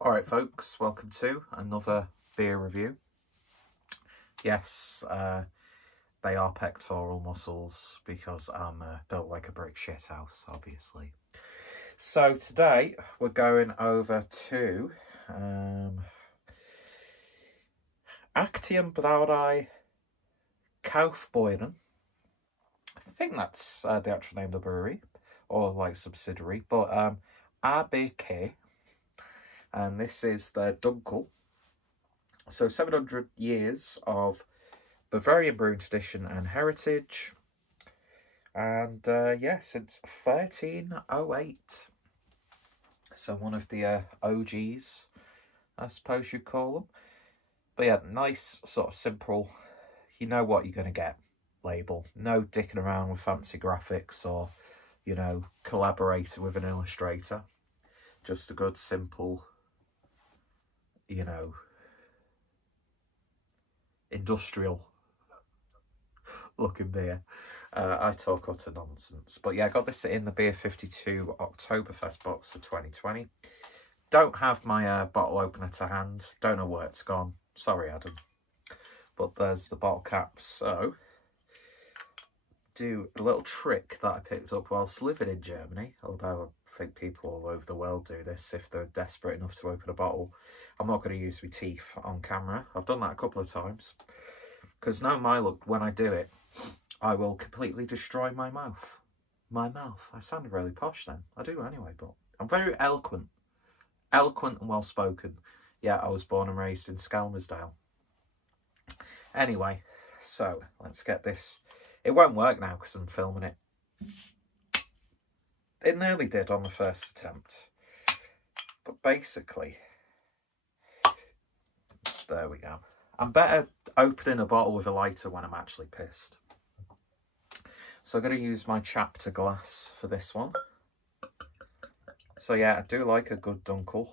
Alright folks, welcome to another beer review. Yes, they are pectoral muscles because I'm built like a brick shithouse, obviously. So today we're going over to Aktienbrauerei Kaufbeuren. I think that's the actual name of the brewery, or like subsidiary, but ABK. And this is their Dunkel. So 700 years of Bavarian brewing tradition and heritage. And yeah, since 1308. So one of the OGs, I suppose you'd call them. But yeah, nice sort of simple, you know what you're going to get label. No dicking around with fancy graphics or, you know, collaborating with an illustrator. Just a good, simple, you know, industrial looking beer. I talk utter nonsense. But yeah, I got this in the Beer 52 Oktoberfest box for 2020. Don't have my bottle opener to hand. Don't know where it's gone. Sorry, Adam. But there's the bottle cap. So, do a little trick that I picked up whilst living in Germany. Although I think people all over the world do this if they're desperate enough to open a bottle. I'm not going to use my teeth on camera. I've done that a couple of times. Because now my luck, when I do it, I will completely destroy my mouth. My mouth. I sounded really posh then. I do anyway, but I'm very eloquent. Eloquent and well-spoken. Yeah, I was born and raised in Skelmersdale. Anyway, so let's get this. It won't work now because I'm filming it. It nearly did on the first attempt. But basically, there we go. I'm better opening a bottle with a lighter when I'm actually pissed. So I'm going to use my chapter glass for this one. So yeah, I do like a good Dunkel.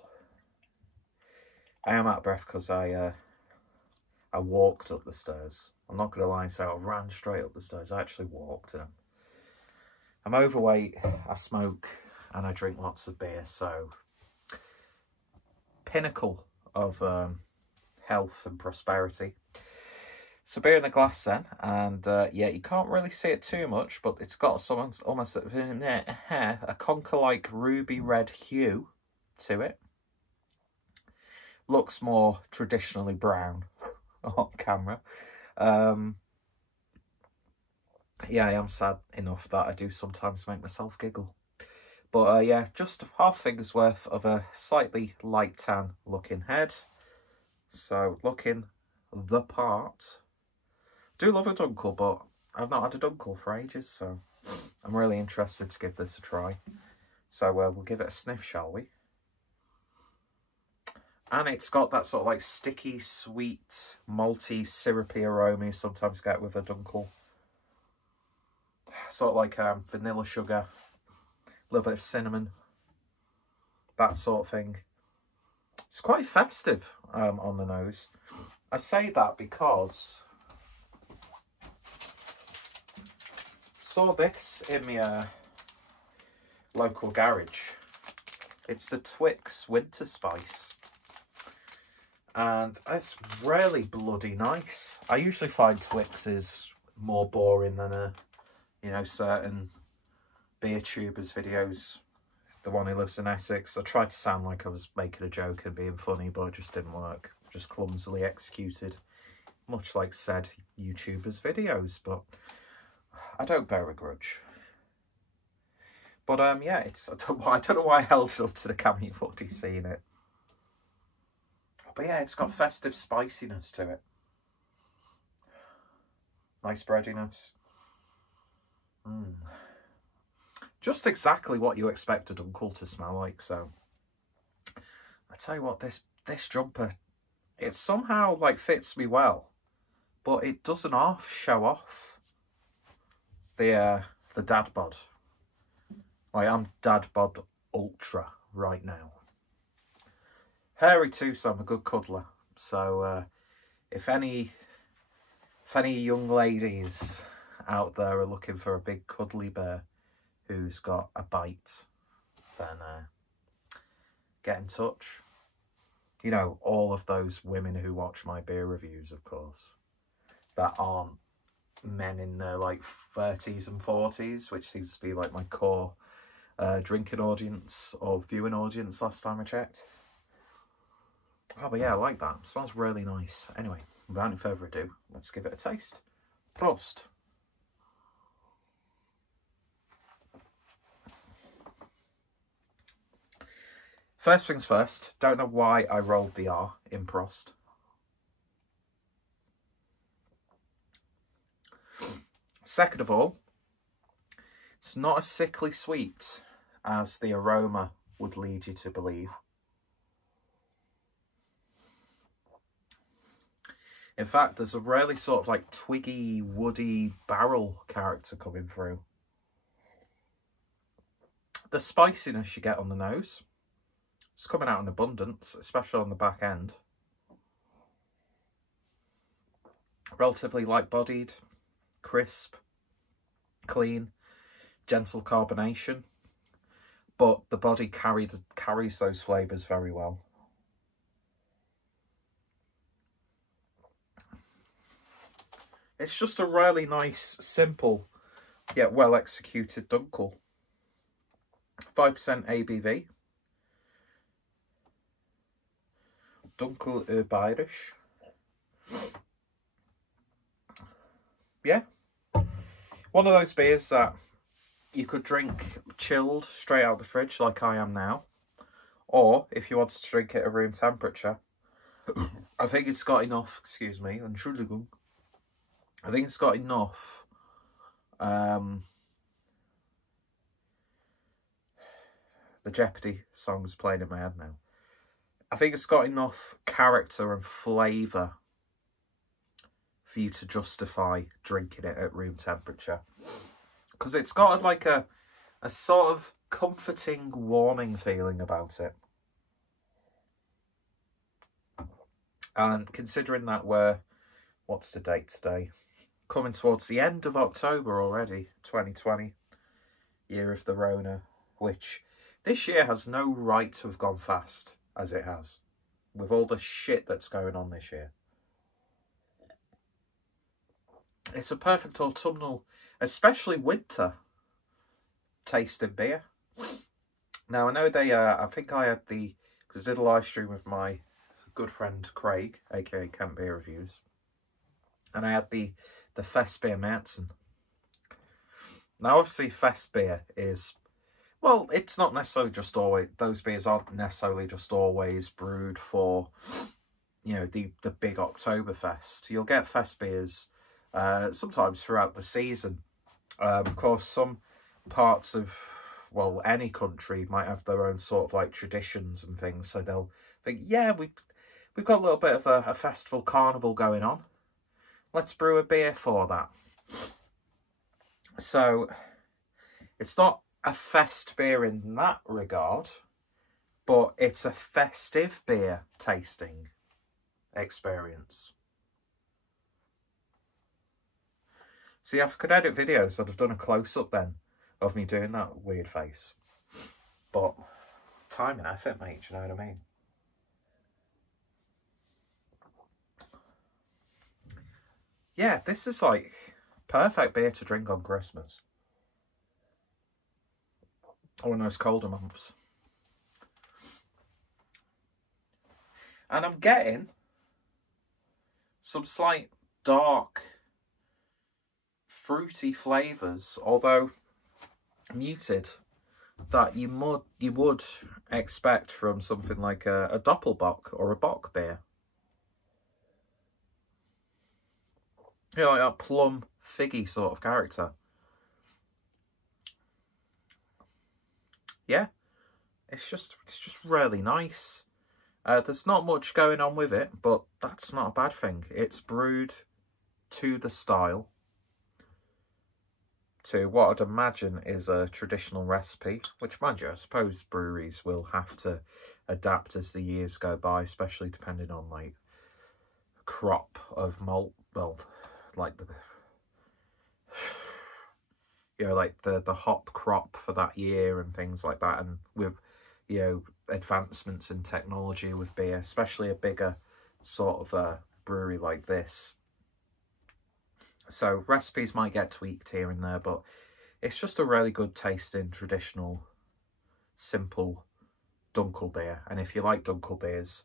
I am out of breath because I walked up the stairs. I'm not going to lie and say I ran straight up the stairs. I actually walked them. I'm overweight, I smoke, and I drink lots of beer. So, pinnacle of health and prosperity. So beer in a glass then, and yeah, you can't really see it too much, but it's got some almost a conker-like ruby red hue to it. Looks more traditionally brown on camera. Yeah, I am sad enough that I do sometimes make myself giggle. But yeah, just half finger's worth of a slightly light tan looking head. So looking the part. Do love a Dunkel, but I've not had a Dunkel for ages, so I'm really interested to give this a try. So we'll give it a sniff, shall we? And it's got that sort of like sticky, sweet, malty, syrupy aroma you sometimes get with a Dunkel. Sort of like vanilla sugar, a little bit of cinnamon, that sort of thing. It's quite festive on the nose. I say that because saw this in my local garage. It's the Twix Winter Spice. And it's really bloody nice. I usually find Twix is more boring than a, you know, certain beer tubers videos. The one who lives in Essex. I tried to sound like I was making a joke and being funny, but it just didn't work. Just clumsily executed. Much like said YouTubers videos, but I don't bear a grudge. But yeah, it's I don't know why I held it up to the camera. You've already seen it. But yeah, it's got festive spiciness to it. Nice breadiness. Just exactly what you expect a Dunkel to smell like. So I tell you what, this jumper, it somehow like fits me well, but it doesn't show off the dad bod. Like, I'm dad bod ultra right now. Hairy too, so I'm a good cuddler. So if any young ladies out there are looking for a big cuddly bear who's got a bite, then get in touch. You know, all of those women who watch my beer reviews, of course, that aren't men in their like 30s and 40s, which seems to be like my core drinking audience or viewing audience last time I checked. Oh, but yeah, I like that. It smells really nice. Anyway, without any further ado, let's give it a taste. Prost. First things first, don't know why I rolled the R in Prost. Second of all, it's not as sickly sweet as the aroma would lead you to believe. In fact, there's a really sort of like twiggy, woody barrel character coming through. The spiciness you get on the nose, it's coming out in abundance, especially on the back end. Relatively light-bodied, crisp, clean, gentle carbonation, but the body carries those flavours very well. It's just a really nice, simple, yet well-executed Dunkel. 5% ABV. Dunkel Urbayerisch. Yeah. One of those beers that you could drink chilled straight out of the fridge like I am now. Or if you wanted to drink it at room temperature. I think it's got enough, excuse me, Entschuldigung. I think it's got enough the Jeopardy song's playing in my head now. I think it's got enough character and flavour for you to justify drinking it at room temperature. Because it's got like a sort of comforting, warming feeling about it. And considering that we're, what's the date today? Coming towards the end of October already, 2020, year of the Rona, which this year has no right to have gone fast as it has, with all the shit that's going on this year. It's a perfect autumnal, especially winter, tasting beer. Now, I know they, I think I had because I did a live stream with my good friend Craig, aka Camp Beer Reviews, and I had the Fest Beer Märzen. Now, obviously, Fest beer is, well, it's not necessarily just always, those beers aren't necessarily just always brewed for, you know, the big Oktoberfest. You'll get Fest beers sometimes throughout the season. Of course, some parts of, well, any country might have their own sort of like traditions and things. So they'll think, yeah, we've got a little bit of a festival carnival going on. Let's brew a beer for that. So it's not a fest beer in that regard, but it's a festive beer tasting experience. See, if I could edit videos, I'd have done a close-up then of me doing that weird face. But time and effort, mate, do you know what I mean? Yeah, this is like perfect beer to drink on Christmas. Or in those colder months. And I'm getting some slight dark, fruity flavours, although muted, that you would expect from something like a Doppelbock or a Bock beer. You know, like that plum, figgy sort of character. Yeah, it's just really nice. There's not much going on with it, but that's not a bad thing. It's brewed to the style, to what I'd imagine is a traditional recipe, which, mind you, I suppose breweries will have to adapt as the years go by, especially depending on like crop of malt, well, like the, you know, like the hop crop for that year and things like that. And with, you know, advancements in technology with beer, especially a bigger sort of a brewery like this. So recipes might get tweaked here and there, but it's just a really good tasting, traditional, simple Dunkel beer. And if you like Dunkel beers,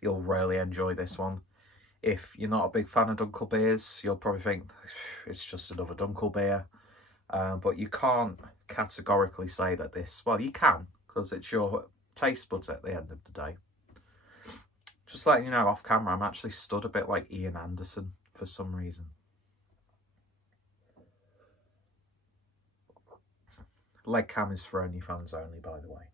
you'll really enjoy this one. If you're not a big fan of Dunkel beers, you'll probably think it's just another Dunkel beer. But you can't categorically say that this, well, you can, because it's your taste buds at the end of the day. Just letting you know off camera, I'm actually stood a bit like Ian Anderson for some reason. Leg cam is for OnlyFans only, by the way.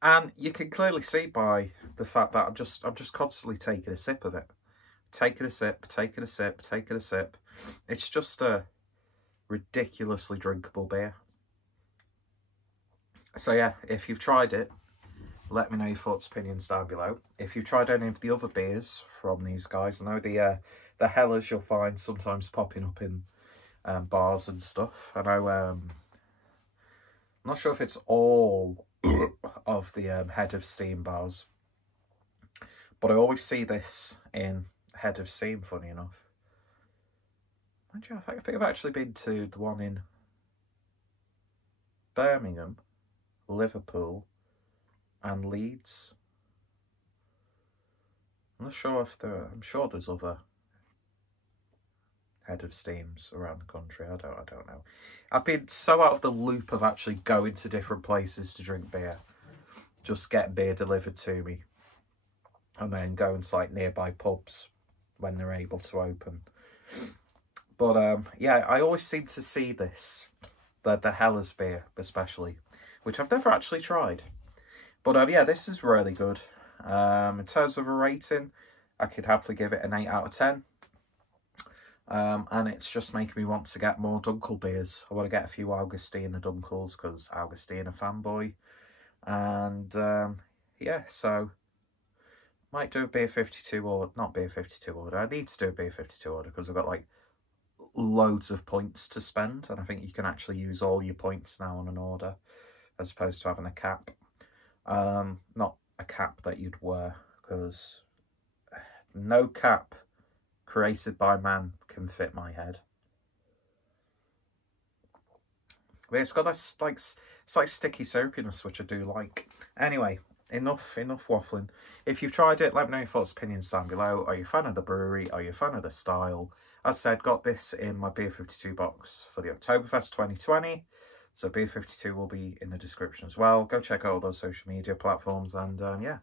And you can clearly see by the fact that I'm just constantly taking a sip of it. Taking a sip, taking a sip, taking a sip. It's just a ridiculously drinkable beer. So yeah, if you've tried it, let me know your thoughts, opinions down below. If you've tried any of the other beers from these guys, I know the Hellers you'll find sometimes popping up in bars and stuff. I know, I'm not sure if it's all of the Head of Steam bars, but I always see this in Head of Steam, funny enough. I think I've actually been to the one in Birmingham, Liverpool and Leeds. I'm not sure if I'm sure there's other Head of Steams around the country. I don't know. I've been so out of the loop of actually going to different places to drink beer. Just get beer delivered to me. And then going to like nearby pubs when they're able to open. But yeah, I always seem to see this. The Hellers beer especially, which I've never actually tried. But yeah, this is really good. In terms of a rating, I could happily give it an 8 out of 10. And it's just making me want to get more Dunkel beers. I want to get a few Augustiner Dunkels because Augustiner fanboy. And yeah, so might do a beer 52 or not beer 52 order. I need to do a beer 52 order because I've got like loads of points to spend, and I think you can actually use all your points now on an order as opposed to having a cap. Not a cap that you'd wear, because no cap created by man can fit my head. But it's got a like sticky syrupiness, which I do like. Anyway, enough waffling. If you've tried it, let me know your thoughts, opinions down below. Are you a fan of the brewery? Are you a fan of the style? As I said, got this in my Beer 52 box for the Oktoberfest 2020. So Beer 52 will be in the description as well. Go check out all those social media platforms. And yeah,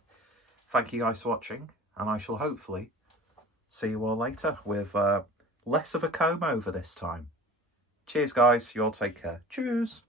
thank you guys for watching. And I shall hopefully see you all later with less of a comb over this time. Cheers, guys. You all take care. Cheers.